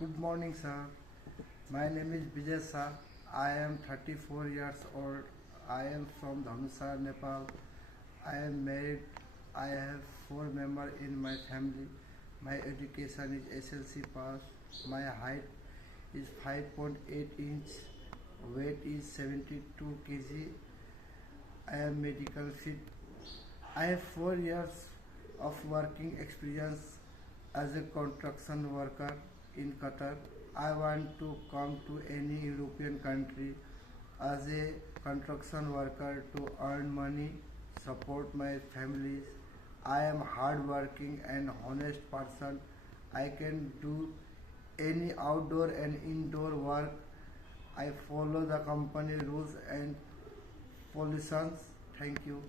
Good morning, sir. My name is Bijay Sah. I am 34 years old. I am from Dhanusa, Nepal. I am married. I have 4 members in my family. My education is SLC pass. My height is 5.8 inch. Weight is 72 kg. I am medical fit. I have 4 years of working experience as a construction worker in Qatar. I want to come to any European country as a construction worker to earn money, support my family. I am hardworking and honest person. I can do any outdoor and indoor work. I follow the company rules and policies. Thank you.